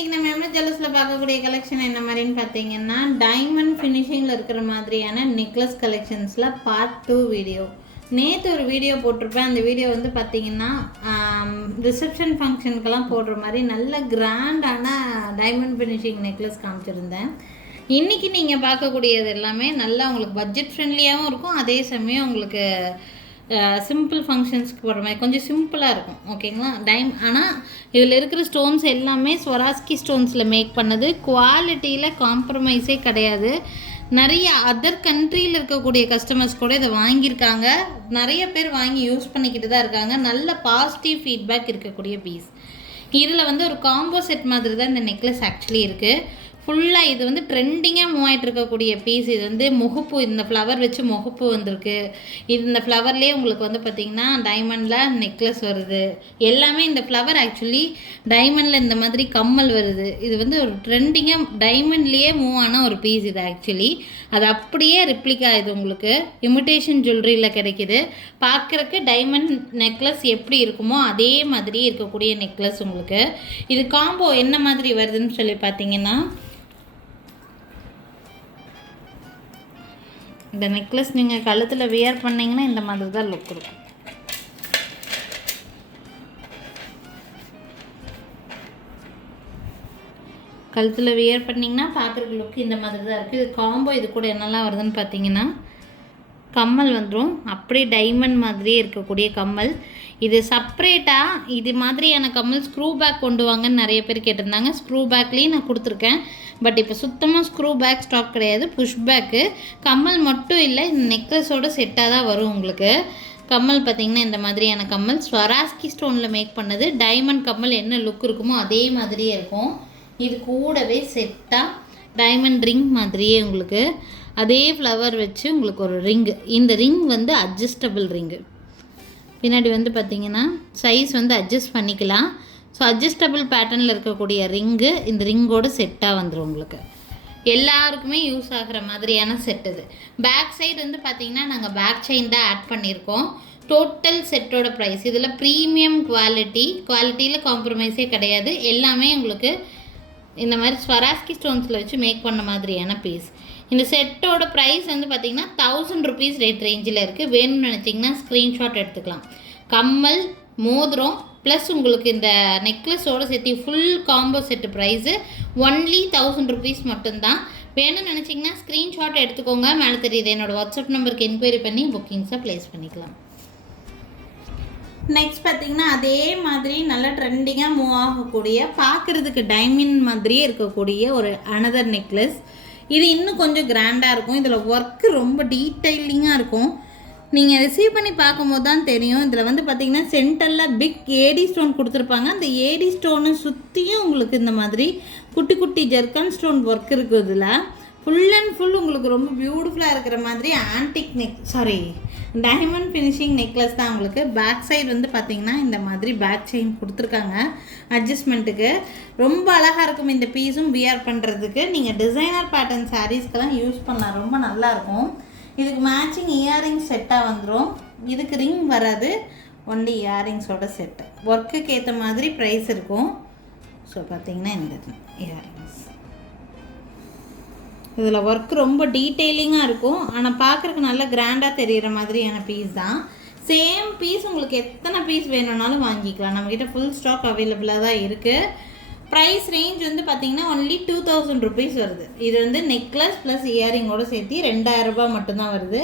இன்றைக்கி நம்ம எம்எஸ் ஜுவல்லர்ஸில் பார்க்கக்கூடிய கலெக்ஷன் என்ன மாதிரின்னு பார்த்தீங்கன்னா டைமண்ட் ஃபினிஷிங்கில் இருக்கிற மாதிரியான நெக்லஸ் கலெக்ஷன்ஸில் பார்ட் 2 வீடியோ. நேற்று ஒரு வீடியோ போட்டிருப்பேன். அந்த வீடியோ வந்து பார்த்திங்கன்னா ரிசப்ஷன் ஃபங்க்ஷனுக்கெல்லாம் போடுற மாதிரி நல்ல கிராண்டான டைமண்ட் ஃபினிஷிங் நெக்லஸ் காமிச்சிருந்தேன். இன்றைக்கி நீங்கள் பார்க்கக்கூடியது எல்லாமே நல்லா உங்களுக்கு பட்ஜெட் ஃப்ரெண்ட்லியாகவும் இருக்கும், அதே சமயம் உங்களுக்கு சிம்பிள் ஃபங்க்ஷன்ஸ்க்கு போடுற மாதிரி கொஞ்சம் சிம்பிளாக இருக்கும். ஓகேங்களா? ஆனால் இதில் இருக்கிற ஸ்டோன்ஸ் எல்லாமே ஸ்வராஸ்கி ஸ்டோன்ஸில் மேக் பண்ணது. குவாலிட்டியில் காம்ப்ரமைஸே கிடையாது. நிறைய அதர் கண்ட்ரியில் இருக்கக்கூடிய கஸ்டமர்ஸ் கூட இதை வாங்கியிருக்காங்க. நிறைய பேர் வாங்கி யூஸ் பண்ணிக்கிட்டு தான் இருக்காங்க. நல்ல பாசிட்டிவ் ஃபீட்பேக் இருக்கக்கூடிய பீஸ். இதில் வந்து ஒரு காம்போ செட் மாதிரி தான் இந்த நெக்லஸ் ஆக்சுவலி இருக்குது. ஃபுல்லாக இது வந்து ட்ரெண்டிங்காக மூவ் ஆகிட்டு இருக்கக்கூடிய பீஸ். இது வந்து முகப்பு, இந்த ஃப்ளவர் வச்சு முகப்பு வந்திருக்கு. இது இந்த ஃப்ளவர்லேயே உங்களுக்கு வந்து பார்த்திங்கன்னா டைமண்டில் நெக்லஸ் வருது. எல்லாமே இந்த ஃப்ளவர் ஆக்சுவலி டைமண்டில் இந்த மாதிரி கம்மல் வருது. இது வந்து ஒரு ட்ரெண்டிங்காக டைமண்ட்லேயே மூவ் ஆன ஒரு பீஸ். இது ஆக்சுவலி அது அப்படியே ரிப்ளிகா. இது உங்களுக்கு இமிட்டேஷன் ஜுவல்லரியில் கிடைக்கிது. பார்க்குறக்கு டைமண்ட் நெக்லஸ் எப்படி இருக்குமோ அதே மாதிரி இருக்கக்கூடிய நெக்லஸ் உங்களுக்கு. இது காம்போ என்ன மாதிரி வருதுன்னு சொல்லி பார்த்தீங்கன்னா, இந்த நெக்லஸ் நீங்கள் கழுத்தில் வியர் பண்ணிங்கன்னா இந்த மாதிரி தான் லுக் இருக்கும். கழுத்தில் வியர் பண்ணிங்கன்னா பார்க்குறக்கு லுக் இந்த மாதிரி தான் இருக்குது. இது காம்போ. இது கூட என்னெல்லாம் வருதுன்னு பார்த்தீங்கன்னா, கம்மல் வந்துடும். அப்படியே டைமண்ட் மாதிரியே இருக்கக்கூடிய கம்மல். இது செப்ரேட்டாக இது மாதிரியான கம்மல் ஸ்க்ரூ பேக் கொண்டு வாங்கன்னு நிறைய பேர் கேட்டிருந்தாங்க. ஸ்க்ரூ பேக்லேயும் நான் கொடுத்துருக்கேன். பட் இப்போ சுத்தமாக ஸ்க்ரூ பேக் ஸ்டாக் கிடையாது. Push back. கம்மல் மட்டும் இல்லை, இந்த நெக்லஸோட செட்டாக தான் வரும் உங்களுக்கு. கம்மல் பார்த்திங்கன்னா இந்த மாதிரியான கம்மல் ஸ்வராஸ்கி ஸ்டோனில் மேக் பண்ணது. டைமண்ட் கம்மல் என்ன லுக் இருக்குமோ அதே மாதிரியே இருக்கும். இது கூடவே செட்டாக டைமண்ட் ரிங் மாதிரியே உங்களுக்கு அதே ஃப்ளவர் வச்சு உங்களுக்கு ஒரு ரிங்கு. இந்த ரிங் வந்து அட்ஜஸ்டபிள் ரிங்கு. பின்னாடி வந்து பார்த்திங்கன்னா சைஸ் வந்து அட்ஜஸ்ட் பண்ணிக்கலாம். ஸோ அட்ஜஸ்டபிள் பேட்டர்னில் இருக்கக்கூடிய ரிங்கு இந்த ரிங்கோடு செட்டாக வந்துடும் உங்களுக்கு. எல்லாருக்குமே யூஸ் ஆகிற மாதிரியான செட் இது. பேக் சைடு வந்து பார்த்திங்கன்னா நாங்கள் பேக் செயின் தான் ஆட் பண்ணியிருக்கோம். டோட்டல் செட்டோட ப்ரைஸ் இதில் ப்ரீமியம் குவாலிட்டியில் காம்ப்ரமைஸே கிடையாது. எல்லாமே உங்களுக்கு இந்த மாதிரி ஸ்வராஸ்கி ஸ்டோன்ஸில் வச்சு மேக் பண்ண மாதிரியான பீஸ். இந்த செட்டோட ப்ரைஸ் வந்து பார்த்திங்கன்னா 1000 rupees ரேட் ரேஞ்சில் இருக்குது. வேணும்னு நினச்சிங்கன்னா ஸ்க்ரீன்ஷாட் எடுத்துக்கலாம். கம்மல், மோதிரம் ப்ளஸ் உங்களுக்கு இந்த நெக்லஸோடு சேர்த்து full combo set price only 1000 rupees மட்டும்தான். வேணும்னு நினச்சிங்கன்னா ஸ்க்ரீன்ஷாட் எடுத்துக்கோங்க. மேலே தெரியுது என்னோடய வாட்ஸ்அப் நம்பருக்கு என்கொயரி பண்ணி புக்கிங்ஸை ப்ளேஸ் பண்ணிக்கலாம். நெக்ஸ்ட் பார்த்திங்கன்னா அதே மாதிரி நல்ல ட்ரெண்டிங்காக மூவ் ஆகக்கூடிய பார்க்குறதுக்கு டைமண்ட் மாதிரியே இருக்கக்கூடிய ஒரு அனதர் நெக்லஸ். இது இன்னும் கொஞ்சம் கிராண்டாக இருக்கும். இதில் ஒர்க்கு ரொம்ப டீட்டெயிலிங்காக இருக்கும். நீங்கள் ரிசீவ் பண்ணி பார்க்கும்போது தான் தெரியும். இதில் வந்து பார்த்திங்கன்னா சென்டரில் பிக் ஏடி ஸ்டோன் கொடுத்துருப்பாங்க. அந்த ஏடி ஸ்டோனை சுற்றியும் உங்களுக்கு இந்த மாதிரி குட்டி குட்டி ஜெர்கன் ஸ்டோன் ஒர்க் இருக்குது. இதில் ஃபுல் அண்ட் ஃபுல் உங்களுக்கு ரொம்ப பியூட்டிஃபுல்லாக இருக்கிற மாதிரி டைமண்ட் ஃபினிஷிங் நெக்லஸ் தான் உங்களுக்கு. பேக் சைடு வந்து பார்த்திங்கன்னா இந்த மாதிரி பேக் செயின் கொடுத்துருக்காங்க அட்ஜஸ்ட்மெண்ட்டுக்கு. ரொம்ப அழகாக இருக்கும் இந்த பீஸும் வியர் பண்ணுறதுக்கு. நீங்கள் டிசைனர் பேட்டர்ன் சாரீஸ்க்கெல்லாம் யூஸ் பண்ணலாம். ரொம்ப நல்லாயிருக்கும். இதுக்கு மேட்சிங் இயரிங்ஸ் செட்டாக வந்துடும். இதுக்கு ரிங் வராது, ஒன்லி இயரிங்ஸோட செட்டு. ஒர்க்குக்கு ஏற்ற மாதிரி ப்ரைஸ் இருக்கும். ஸோ பார்த்திங்கன்னா இந்த இயரிங்ஸ் இதில் ஒர்க் ரொம்ப டீட்டெயிலிங்காக இருக்கும். ஆனால் பார்க்குறக்கு நல்லா கிராண்டாக தெரிகிற மாதிரியான பீஸ் தான். சேம் பீஸ் உங்களுக்கு எத்தனை பீஸ் வேணும்னாலும் வாங்கிக்கலாம். நம்மக்கிட்ட ஃபுல் ஸ்டாக் அவைலபிளாக தான் இருக்குது. ப்ரைஸ் ரேஞ்ச் வந்து பார்த்திங்கன்னா ஒன்லி 2000 rupees வருது. இது வந்து நெக்லஸ் ப்ளஸ் இயரிங்கோடு சேர்த்து 2000 ரூபாய் மட்டும்தான் வருது.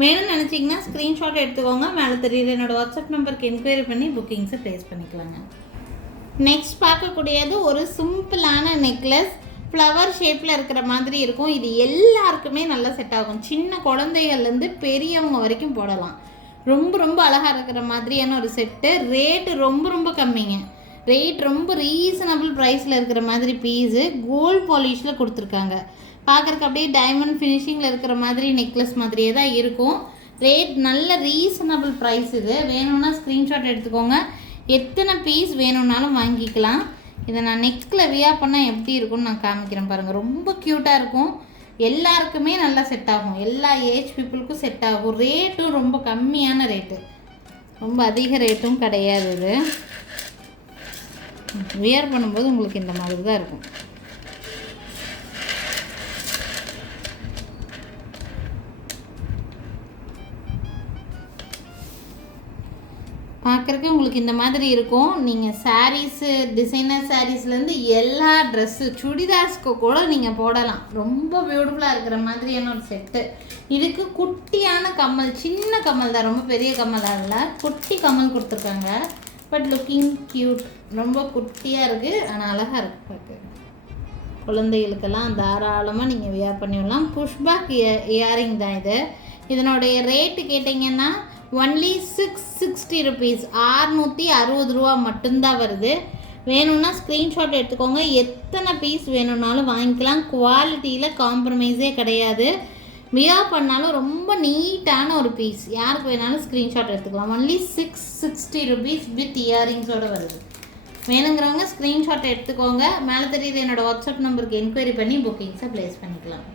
வேணும்னு நினச்சிங்கன்னா ஸ்க்ரீன்ஷாட் எடுத்துக்கோங்க. மேலே தெரியுது என்னோடய வாட்ஸ்அப் நம்பருக்கு என்கொயரி பண்ணி புக்கிங்ஸை ப்ளேஸ் பண்ணிக்கலாங்க. நெக்ஸ்ட் பார்க்கக்கூடியது ஒரு சிம்பிளான நெக்லஸ். ஃப்ளவர் ஷேப்பில் இருக்கிற மாதிரி இருக்கும். இது எல்லாருக்குமே நல்லா செட் ஆகும். சின்ன குழந்தைகள்லேருந்து பெரியவங்க வரைக்கும் போடலாம். ரொம்ப ரொம்ப அழகாக இருக்கிற மாதிரியான ஒரு செட்டு. ரேட்டு ரொம்ப ரொம்ப கம்மிங்க. ரேட் ரொம்ப ரீசனபிள் ப்ரைஸில் இருக்கிற மாதிரி பீஸு. கோல்ட் பாலிஷில் கொடுத்துருக்காங்க. பார்க்குறக்கு அப்படியே டைமண்ட் ஃபினிஷிங்கில் இருக்கிற மாதிரி நெக்லஸ் மாதிரியே தான் இருக்கும். ரேட் நல்ல ரீசனபிள் ப்ரைஸ். இது வேணும்னா ஸ்க்ரீன்ஷாட் எடுத்துக்கோங்க. எத்தனை பீஸ் வேணும்னாலும் வாங்கிக்கலாம். இதை நான் நெக்ஸ்ட்டில் வியர் பண்ணால் எப்படி இருக்கும்னு நான் காமிக்கிறேன் பாருங்கள். ரொம்ப க்யூட்டாக இருக்கும். எல்லாருக்குமே நல்லா செட் ஆகும். எல்லா ஏஜ் பீப்புளுக்கும் செட் ஆகும். ரேட்டும் ரொம்ப கம்மியான ரேட்டு, ரொம்ப அதிக ரேட்டும் கிடையாது. இது வியர் பண்ணும்போது உங்களுக்கு இந்த மாதிரி தான் இருக்கும். பார்க்குறக்கு உங்களுக்கு இந்த மாதிரி இருக்கும். நீங்கள் சாரீஸு, டிசைனர் சாரீஸ்லேருந்து எல்லா ட்ரெஸ்ஸு, சுடிதார்ஸ்க்கு கூட நீங்கள் போடலாம். ரொம்ப பியூட்டிஃபுல்லாக இருக்கிற மாதிரியான ஒரு செட்டு. இதுக்கு குட்டியான கம்மல், சின்ன கம்மல் தான், ரொம்ப பெரிய கம்மலாக இல்லை, குட்டி கம்மல் கொடுத்துருக்காங்க. பட் லுக்கிங் க்யூட், ரொம்ப குட்டியாக இருக்குது, ஆனால் அழகாக இருக்குது பார்க்க. குழந்தைகளுக்கெல்லாம் தாராளமாக நீங்கள் வியர் பண்ணிவிடலாம். புஷ்பேக் இயரிங் தான் இது. இதனுடைய ரேட்டு கேட்டிங்கன்னா ஒன்லி 660 ருபீஸ், 660 ரூபா மட்டும்தான் வருது. வேணும்னா ஸ்க்ரீன்ஷாட் எடுத்துக்கோங்க. எத்தனை பீஸ் வேணும்னாலும் வாங்கிக்கலாம். குவாலிட்டியில் காம்ப்ரமைஸே கிடையாது. வியர் பண்ணாலும் ரொம்ப நீட்டான ஒரு பீஸ். யாருக்கு வேணாலும் ஸ்க்ரீன்ஷாட் எடுத்துக்கலாம். ஒன்லி 660 ருபீஸ் வித் இயரிங்ஸோடு வருது. வேணுங்கிறவங்க ஸ்க்ரீன்ஷாட் எடுத்துக்கோங்க. மேலே தெரியுது என்னோடய வாட்ஸ்அப் நம்பருக்கு என்கொயரி பண்ணி புக்கிங்ஸை ப்ளேஸ் பண்ணிக்கலாம்.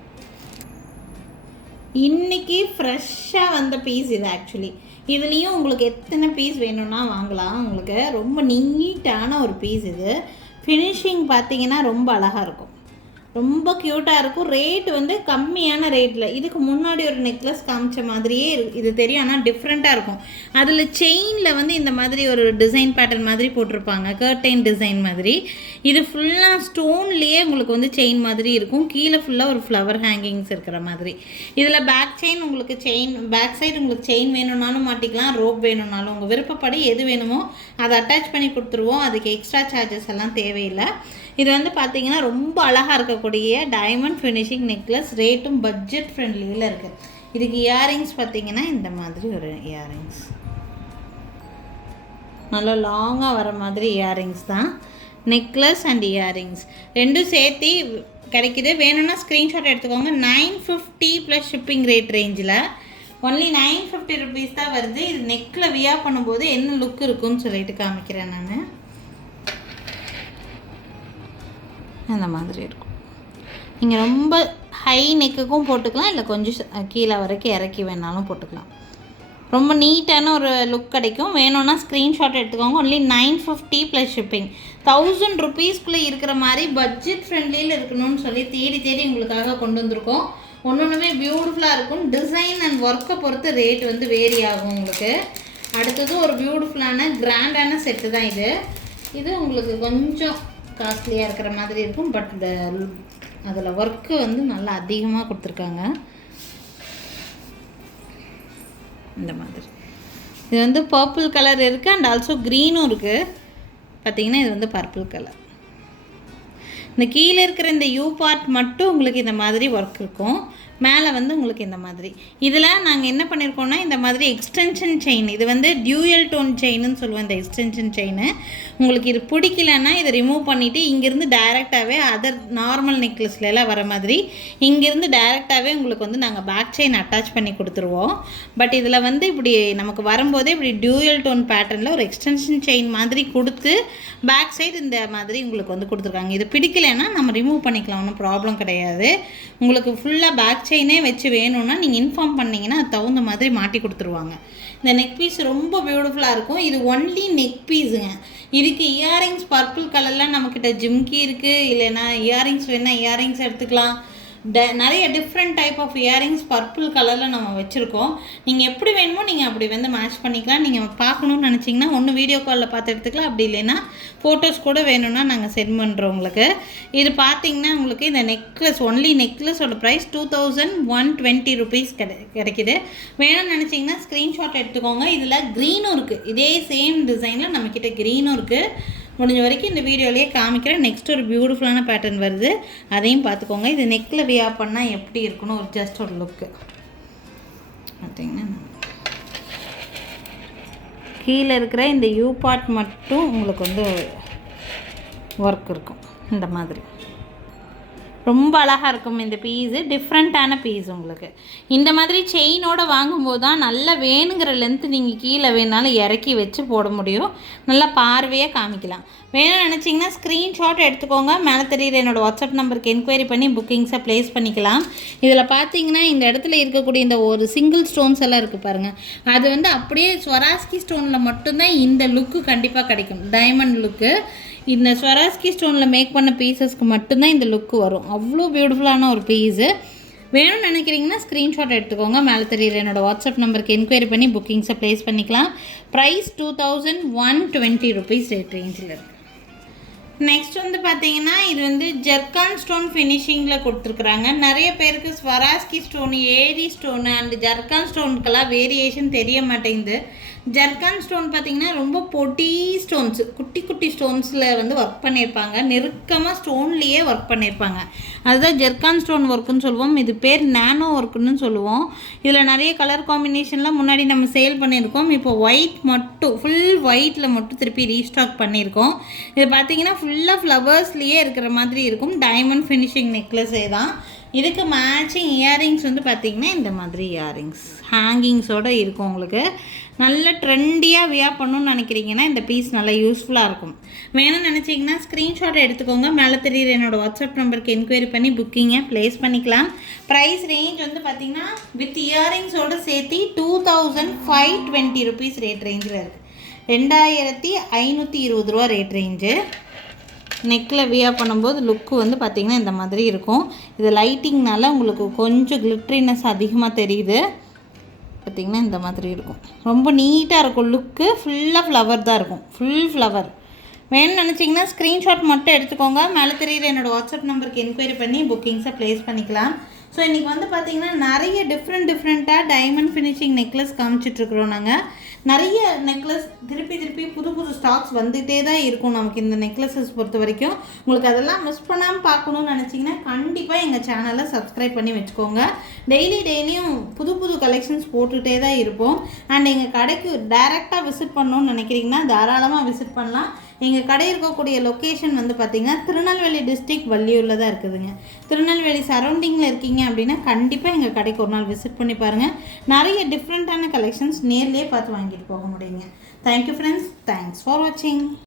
இன்றைக்கி ஃப்ரெஷ்ஷாக வந்த பீஸ் இது. ஆக்சுவலி இதுலேயும் உங்களுக்கு எத்தனை பீஸ் வேணும்னா வாங்கலாம். உங்களுக்கு ரொம்ப நீட்டான ஒரு பீஸ் இது. ஃபினிஷிங் பார்த்தீங்கன்னா ரொம்ப அழகாக இருக்கும், ரொம்ப க்யூட்டாக இருக்கும். ரேட் வந்து கம்மியான ரேட்டில். இதுக்கு முன்னாடி ஒரு நெக்லஸ் காமிச்ச மாதிரியே இது தெரியும், ஆனால் டிஃப்ரெண்ட்டாக இருக்கும். அதில் செயினில் வந்து இந்த மாதிரி ஒரு டிசைன் பேட்டர்ன் மாதிரி போட்டிருப்பாங்க, கர்டைன் டிசைன் மாதிரி. இது ஃபுல்லாக ஸ்டோன்லேயே உங்களுக்கு வந்து செயின் மாதிரி இருக்கும். கீழே ஃபுல்லாக ஒரு ஃப்ளவர் ஹேங்கிங்ஸ் இருக்கிற மாதிரி. இதில் பேக் செயின் உங்களுக்கு பேக் சைடு உங்களுக்கு செயின் வேணும்னாலும் மாட்டிக்கலாம், ரோப் வேணும்னாலும் உங்கள் விருப்பப்படி எது வேணுமோ அதை அட்டாச் பண்ணி கொடுத்துருவோம். அதுக்கு எக்ஸ்ட்ரா சார்ஜஸ் எல்லாம் தேவையில்லை. இது வந்து பார்த்தீங்கன்னா ரொம்ப அழகாக இருக்கக்கூடிய டைமண்ட் ஃபினிஷிங் நெக்லஸ். ரேட்டும் பட்ஜெட் ஃப்ரெண்ட்லியில் இருக்குது. இதுக்கு இயரிங்ஸ் பார்த்தீங்கன்னா இந்த மாதிரி ஒரு இயரிங்ஸ், நல்லா லாங்காக வர மாதிரி இயரிங்ஸ் தான். நெக்லஸ் அண்ட் இயரிங்ஸ் ரெண்டும் சேர்த்து கிடைக்கிது. வேணும்னா ஸ்க்ரீன்ஷாட் எடுத்துக்கோங்க. 950 ப்ளஸ் ஷிப்பிங் ரேட் ரேஞ்சில் ஒன்லி 950 ருபீஸ் தான் வருது. இது நெக்கில் வியர் பண்ணும்போது என்ன லுக் இருக்குன்னு சொல்லிட்டு காமிக்கிறேன் நான். அந்த மாதிரி இருக்கும். நீங்கள் ரொம்ப ஹை நெக்குக்கும் போட்டுக்கலாம், இல்லை கொஞ்சம் கீழே வரைக்கும் இறக்கி வேணாலும் போட்டுக்கலாம். ரொம்ப நீட்டான ஒரு லுக் கிடைக்கும். வேணும்னா ஸ்க்ரீன்ஷாட் எடுத்துக்கோங்க. Only 950 plus shipping. 1000 ருபீஸ்க்குள்ளே இருக்கிற மாதிரி பட்ஜெட் ஃப்ரெண்ட்லியில் இருக்கணும்னு சொல்லி தேடி உங்களுக்காக கொண்டு வந்திருக்கோம். ஒன்றுமே பியூட்டிஃபுல்லாக இருக்கும். டிசைன் அண்ட் ஒர்க்கை பொறுத்து ரேட் வந்து வேரி ஆகும் உங்களுக்கு. அடுத்தது ஒரு பியூட்டிஃபுல்லான கிராண்டான செட்டு தான் இது. இது உங்களுக்கு கொஞ்சம் காஸ்ட்லியாக இருக்கிற மாதிரி இருக்கும். பட் அதில் ஒர்க்கு வந்து நல்லா அதிகமாக கொடுத்துருக்காங்க. இந்த மாதிரி இது வந்து பர்பிள் கலர் இருக்குது அண்ட் ஆல்சோ க்ரீனும் இருக்குது. பார்த்திங்கன்னா இது வந்து பர்பிள் கலர். இந்த கீழே இருக்கிற இந்த யூ பார்ட் மட்டும் உங்களுக்கு இந்த மாதிரி ஒர்க் இருக்கும். மேலே வந்து உங்களுக்கு இந்த மாதிரி. இதில் நாங்கள் என்ன பண்ணியிருக்கோம்னா இந்த மாதிரி எக்ஸ்டென்ஷன் செயின், இது வந்து டியூயல் டோன் செயின்னு சொல்லுவோம். இந்த எக்ஸ்டென்ஷன் செயின்னு உங்களுக்கு இது பிடிக்கலன்னா இதை ரிமூவ் பண்ணிவிட்டு இங்கேருந்து டைரெக்டாகவே அதர் நார்மல் நெக்லஸ்லாம் வர மாதிரி இங்கேருந்து டைரெக்டாகவே உங்களுக்கு வந்து நாங்கள் பேக் செயின் அட்டாச் பண்ணி கொடுத்துருவோம். பட் இதில் வந்து இப்படி நமக்கு வரும்போதே இப்படி டியூயல் டோன் பேட்டர்னில் ஒரு எக்ஸ்டென்ஷன் செயின் மாதிரி கொடுத்து பேக் சைடு இந்த மாதிரி உங்களுக்கு வந்து கொடுத்துருக்காங்க. இது பிடிக்கலைன்னா நம்ம ரிமூவ் பண்ணிக்கலாம், ஒன்றும் ப்ராப்ளம் கிடையாது. உங்களுக்கு ஃபுல்லாக பேக் செயினே வச்சு வேணும்னா நீங்கள் இன்ஃபார்ம் பண்ணிங்கன்னா அது தகுந்த மாதிரி மாட்டி கொடுத்துருவாங்க. இந்த நெக் பீஸ் ரொம்ப பியூட்டிஃபுல்லாக இருக்கும். இது ஒன்லி நெக் பீஸுங்க. இதுக்கு இயரிங்ஸ் பர்பிள் கலரில் நம்மக்கிட்ட ஜிம்கி இருக்குது. இல்லைன்னா இயரிங்ஸ் வேணால் இயரிங்ஸ் எடுத்துக்கலாம். நிறைய different type of earrings purple கலரில் நம்ம வச்சுருக்கோம். நீங்கள் எப்படி வேணுமோ நீங்கள் அப்படி வந்து மேட்ச் பண்ணிக்கலாம். நீங்கள் பார்க்கணுன்னு நினச்சிங்கன்னா ஒன்று வீடியோ காலில் பார்த்து எடுத்துக்கலாம், அப்படி இல்லைன்னா ஃபோட்டோஸ் கூட வேணும்னா நாங்கள் சென்ட் பண்ணுறோம் உங்களுக்கு. இது பார்த்திங்கன்னா உங்களுக்கு இந்த நெக்லஸ் ஒன்லி நெக்லஸோட ப்ரைஸ் 2120 ருபீஸ் கிடைக்கிது. வேணும்னு நினச்சிங்கன்னா ஸ்க்ரீன்ஷாட் எடுத்துக்கோங்க. இதில் க்ரீனும் இருக்குது. இதே சேம் டிசைனில் நம்மக்கிட்ட க்ரீனும் இருக்குது. முடிஞ்ச வரைக்கும் இந்த வீடியோலேயே காமிக்கிறேன். நெக்ஸ்ட் ஒரு பியூட்டிஃபுல்லான பேட்டர்ன் வருது, அதையும் பார்த்துக்கோங்க. இது நெக்கில் வியர் பண்ணால் எப்படி இருக்குன்னு ஒரு ஜஸ்ட் ஒரு லுக்கு பார்த்தீங்கன்னா கீழே இருக்கிற இந்த யூ பார்ட் மட்டும் உங்களுக்கு வந்து ஒர்க் இருக்கும். இந்த மாதிரி ரொம்ப அழகாக இருக்கும் இந்த பீஸு. டிஃப்ரெண்ட்டான பீஸ் உங்களுக்கு. இந்த மாதிரி செயினோடு வாங்கும்போது தான் நல்லா வேணுங்கிற லென்த்து நீங்கள் கீழே வேணாலும் இறக்கி வச்சு போட முடியும். நல்லா பார்வையாக காமிக்கலாம். வேணும்னு நினச்சிங்கன்னா ஸ்க்ரீன்ஷாட் எடுத்துக்கோங்க. மேலே தெரியுற என்னோடய வாட்ஸ்அப் நம்பருக்கு என்கொயரி பண்ணி புக்கிங்ஸை ப்ளேஸ் பண்ணிக்கலாம். இதில் பார்த்தீங்கன்னா இந்த இடத்துல இருக்கக்கூடிய இந்த ஒரு சிங்கிள் ஸ்டோன்ஸ் எல்லாம் இருக்குது பாருங்கள், அது வந்து அப்படியே ஸ்வராஸ்கி ஸ்டோனில் மட்டும்தான் இந்த லுக்கு கண்டிப்பாக கிடைக்கும், டைமண்ட் லுக்கு. இந்த ஸ்வராஸ்கி ஸ்டோனில் மேக் பண்ண பீசஸ்க்கு மட்டும்தான் இந்த லுக்கு வரும். அவ்வளோ பியூட்டிஃபுல்லான ஒரு பீஸு. வேணும்னு நினைக்கிறீங்கன்னா ஸ்க்ரீன்ஷாட் எடுத்துக்கோங்க. மேலே தெரியுற என்னோடய வாட்ஸ்அப் நம்பருக்கு என்கொயரி பண்ணி புக்கிங்ஸை ப்ளேஸ் பண்ணிக்கலாம். ப்ரைஸ் 2120 ருபீஸ் ரேட் ரேஞ்சில் இருக்குது. நெக்ஸ்ட் வந்து பார்த்தீங்கன்னா இது வந்து ஜர்கான் ஸ்டோன் ஃபினிஷிங்கில் கொடுத்துருக்குறாங்க. நிறைய பேருக்கு Swarovski stone, AD stone and zircon ஸ்டோனுக்கெல்லாம் வேரியேஷன் தெரிய மாட்டேங்குது. ஜர்கான் ஸ்டோன் பார்த்திங்கன்னா ரொம்ப பொடி ஸ்டோன்ஸு, குட்டி குட்டி ஸ்டோன்ஸில் வந்து ஒர்க் பண்ணியிருப்பாங்க. நெருக்கமாக ஸ்டோன்லேயே ஒர்க் பண்ணியிருப்பாங்க. அதுதான் ஜர்கான் ஸ்டோன் ஒர்க்குன்னு சொல்லுவோம். இது பேர் நேனோ ஒர்க்குன்னு சொல்லுவோம். இதில் நிறைய கலர் காம்பினேஷன்லாம் முன்னாடி நம்ம சேல் பண்ணியிருக்கோம். இப்போ ஒயிட் மட்டும், ஃபுல் ஒயிட்டில் மட்டும் திருப்பி ரீஸ்டாக் பண்ணியிருக்கோம். இது பார்த்திங்கன்னா ஃபுல்லாக ஃப்ளவர்ஸ்லேயே இருக்கிற மாதிரி இருக்கும். டைமண்ட் ஃபினிஷிங் நெக்லஸே தான். இதுக்கு மேட்சிங் இயரிங்ஸ் வந்து பார்த்திங்கன்னா இந்த மாதிரி இயரிங்ஸ் ஹேங்கிங்ஸோடு இருக்கும். உங்களுக்கு நல்ல ட்ரெண்டியாக வியர் பண்ணணும்னு நினைக்கிறீங்கன்னா இந்த பீஸ் நல்லா யூஸ்ஃபுல்லாக இருக்கும். வேணும்னு நினச்சிங்கன்னா ஸ்க்ரீன்ஷாட் எடுத்துக்கோங்க. மேலே தெரியுற என்னோடய வாட்ஸ்அப் நம்பருக்கு என்கொயரி பண்ணி புக்கிங்கை ப்ளேஸ் பண்ணிக்கலாம். ப்ரைஸ் ரேஞ்ச் வந்து பார்த்திங்கன்னா வித் இயரிங்ஸோடு சேர்த்து 2520 ருபீஸ் ரேட் ரேஞ்சில் இருக்குது. 2520 ரூபா ரேட் ரேஞ்சு. நெக்கில் வியர் பண்ணும்போது லுக்கு வந்து பார்த்திங்கன்னா இந்த மாதிரி இருக்கும். இது லைட்டிங்னால உங்களுக்கு கொஞ்சம் கிளிட்ரினஸ் அதிகமாக தெரியுது. பார்த்திங்கன்னா இந்த மாதிரி இருக்கும். ரொம்ப நீட்டாக இருக்கும் லுக்கு. ஃபுல்லாக ஃப்ளவர் தான் இருக்கும். Full flower. வேணும்னு நினச்சிங்கன்னா ஸ்க்ரீன்ஷாட் மட்டும் எடுத்துக்கோங்க. மேலே தெரியுற என்னோடய வாட்ஸ்அப் நம்பருக்கு என்கொயரி பண்ணி புக்கிங்ஸை ப்ளேஸ் பண்ணிக்கலாம். ஸோ இன்றைக்கி வந்து பார்த்திங்கன்னா நிறைய டிஃப்ரெண்ட்டாக டைமண்ட் ஃபினிஷிங் நெக்லஸ் காமிச்சிட்ருக்குறோம். நாங்கள் நிறைய நெக்லஸ் திருப்பி புது ஸ்டாக்ஸ் வந்துகிட்டே தான் இருக்கும் நமக்கு இந்த நெக்லஸஸ் பொறுத்த வரைக்கும். உங்களுக்கு அதெல்லாம் மிஸ் பண்ணாமல் பார்க்கணுன்னு நினச்சிங்கன்னா கண்டிப்பாக எங்கள் சேனலை சப்ஸ்கிரைப் பண்ணி வச்சுக்கோங்க. டெய்லியும் புது கலெக்ஷன்ஸ் போட்டுகிட்டே தான் இருப்போம். அண்ட் எங்கள் கடைக்கு டைரெக்டாக விசிட் பண்ணணுன்னு நினைக்கிறீங்கன்னா தாராளமாக விசிட் பண்ணலாம். எங்கள் கடை இருக்கக்கூடிய லொக்கேஷன் வந்து பார்த்திங்கன்னா திருநெல்வேலி டிஸ்ட்ரிக்ட் வள்ளியூரில் தான் இருக்குதுங்க. திருநெல்வேலி சரௌண்டிங்கில் இருக்கீங்க அப்படின்னா கண்டிப்பாக எங்கள் கடைக்கு ஒரு நாள் விசிட் பண்ணி பாருங்கள். நிறைய டிஃப்ரெண்ட்டான கலெக்ஷன்ஸ் நேர்லேயே பார்த்து வாங்கிட்டு போக முடியுங்க. Thank you friends. தேங்க்ஸ் ஃபார் வாட்சிங்.